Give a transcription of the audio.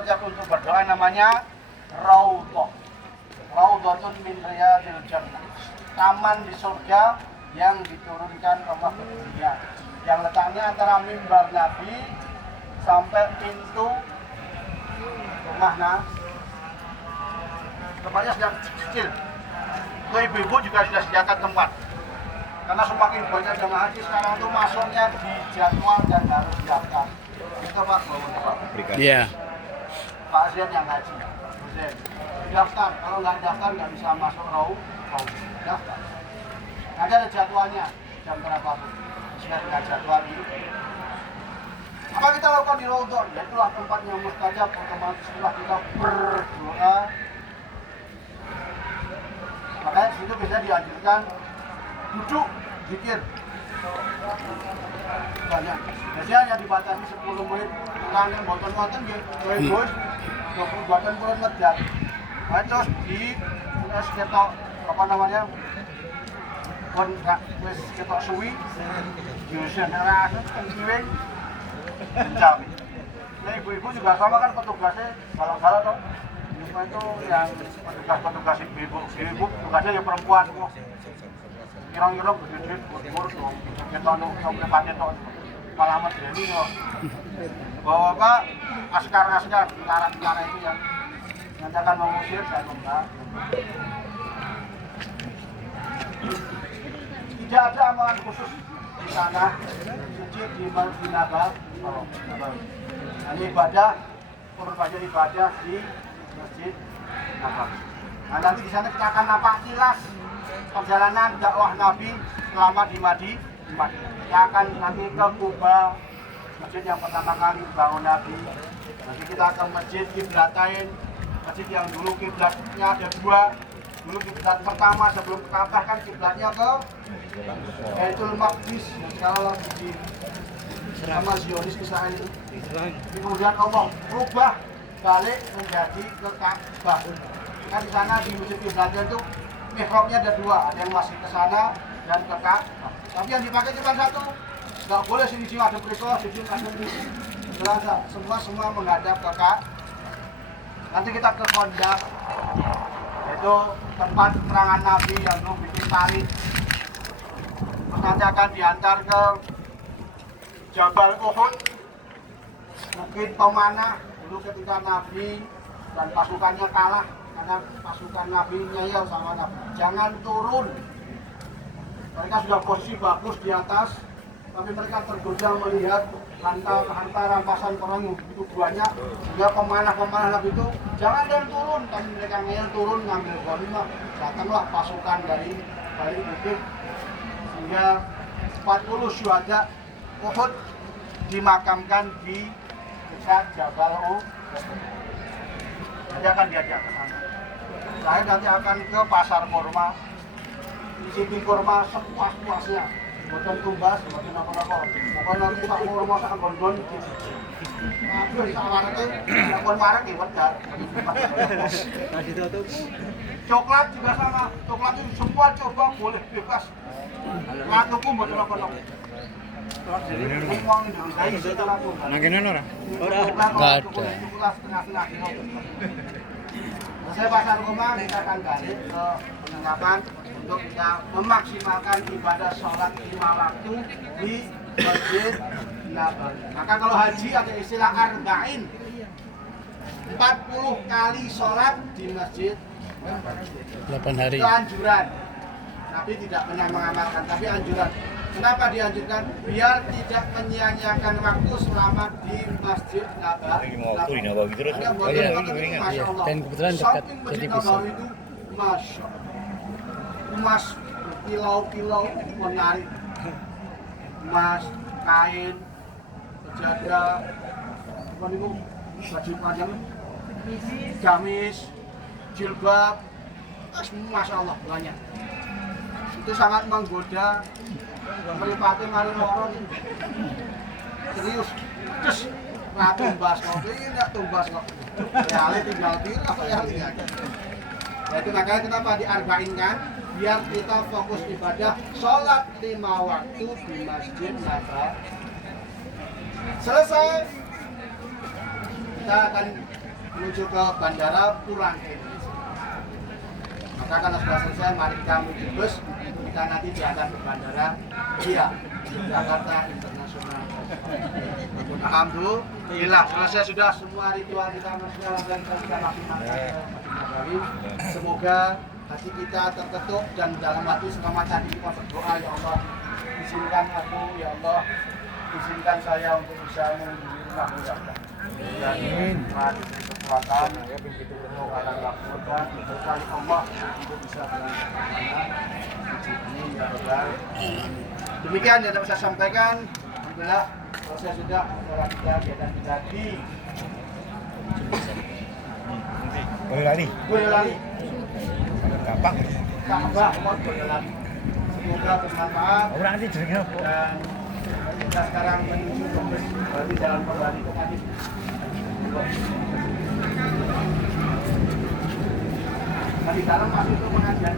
Untuk berdoa namanya Raudhah. Raudhatun min riyadil jannah. Taman di surga yang diturunkan Allah ke dunia. Yang letaknya antara mimbar Nabi sampai pintu rumah tempatnya sudah kecil. Untuk ibu-ibu juga sudah sediakan tempat. Karena semakin banyak jemaah haji sekarang itu masuknya di jadwal dan harus daftar. Itu Pak Bapak. Iya. Pak Zen yang haji. Zen. Daftar. Kalau nggak daftar nggak bisa masuk daftar. Ada jadwalnya jam berapa pun. Sesuai dengan jadwal itu. Apa kita lakukan di Raudhah? Ya itulah tempat yang mustajab. Otomatis setelah kita berdoa. Makanya di situ biasanya dianjurkan duduk zikir banyak. Biasanya yang dibatasi 10 menit. Bukan yang boten-boten gitu. Bos, 20 bulan ngejak. Nah, terus di sekitar apa namanya? Wis ketok suwi. Jurusan rasa pengiwin. Mencawi. Nah, ibu-ibu juga sama kan petugasnya galau-galau toh. Itu yang petugas ibu tugasnya yang perempuan kok. Kira-kira gede-gede umur tuh. Kita sampai paten tuh. Malah amat jadi kok. Bapak askar-askar tentara-tentara itu yang nanti akan mengusir dan membak. Tidak ada amalan khusus di sana, suci di Nabawi. Ini ibadah, perbanyak ibadah di Masjid Nabawi. Nah, nanti di sana kita akan nampak kilas perjalanan dakwah Nabi selama di Madinah. Kita akan nanti ke Kuba, masjid yang pertama kali dibangun Nabi. Nanti kita ke Masjid Qiblatain, masjid yang dulu kiblatnya ada 2. Dulu kiblat pertama sebelum ke Ka'bah kan kiblatnya ke Baitul Maqdis, yang sekarang lagi di sama Zionis Israel itu. Kemudian Allah berubah balik menjadi ke Ka'bah. Kan di sana di Masjid Qiblatain itu mihrabnya ada 2, ada yang masih ke sana dan ke Ka'bah. Tapi yang dipakai cuma 1. Nggak boleh sini-sini ada periksa, sini ada jelas semua menghadap ke Ka'bah. Nanti kita ke Kondak, itu tempat keterangan Nabi yang belum bikin tali. Nanti akan diantar ke Jabal Uhud, Bukit Tomanah. Dulu ketika Nabi dan pasukannya kalah, karena pasukan Nabi ngeyel sama Nabi, jangan turun. Mereka sudah posisi bagus di atas, tapi mereka tergoda melihat harta rampasan perang yang begitu banyak, sehingga pemanah Nabi itu jangan dan turun. Tapi mereka ngeyel turun ngambil ghanimah. Datanglah pasukan dari bukit, sehingga 40 syuhada Uhud dimakamkan di dekat Jabal Uhud. Nanti akan diajak ke sana. Saya nanti akan ke pasar kurma, isi kurma sepuas-puasnya. Boten tumbas, boten apa-apa. Pokoknya nanti tak kurma sak gondon. Aduh, sak wareke, sak warek iki wedar. Kasih tutup. Coklat juga sama. Coklat itu semua coba boleh bebas. Latuku boten apa-apa. Nangkenen ora? Enggak ada. Saya pasar rumah kita akan balik ke penangkapan untuk kita memaksimalkan ibadah sholat 5 waktu di Masjid Nabawi. Maka kalau haji ada istilah arba'in, 40 kali sholat di Masjid Nabawi. 8 hari. Itu anjuran. Nabi tidak pernah mengamalkan, tapi anjuran. Kenapa dianjurkan? Biar tidak menyia-nyiakan waktu selama di Masjid Nabawi. Waktu di Nabawi terus. Oh iya, Masya Allah. Dan kebetulan dekat, jadi bisa. Nabawi itu Masya Allah. Emas pilau-pilau menarik. Emas, kain, sejadah, apa itu? Baju panjang, gamis, jilbab. Masya Allah banyak. Itu sangat menggoda. Meripati mari loro serius. Terus nggak tumbas kok, ini nggak tumbas kok. Reale tinggal apa ya aja. Ya itu makanya kenapa diarba'in kan? Biar kita fokus ibadah sholat 5 waktu di Masjid Nabawi. Selesai, kita akan menuju ke bandara pulang ke Indonesia. Maka kalau sudah selesai, mari kita menuju bus, kita nanti diantar ke bandara Dia Jakarta Internasional. Alhamdulillah selesai sudah semua ritual kita dan kita maksimalkan. Semoga hati kita terketuk dan dalam hati selama tadi kita berdoa, ya Allah, izinkan aku, ya Allah, izinkan saya untuk bisa mengunjungi rumahmu, ya Allah. Dan nikmat kekuatan, begitu penuh alam keluarga, berkali Allah untuk bisa berangkat ini, ya Allah. Demikian yang dapat saya sampaikan. Alhamdulillah proses sudah kegiatan kita di Boyolali. Boyolali. Gampang. Ka'bah Boyolali. Semoga bermanfaat. Orang nanti jenenge Dan kita sekarang menuju ke bus berarti jalan kembali ke Kadif. Nah, di dalam masih untuk pengajian.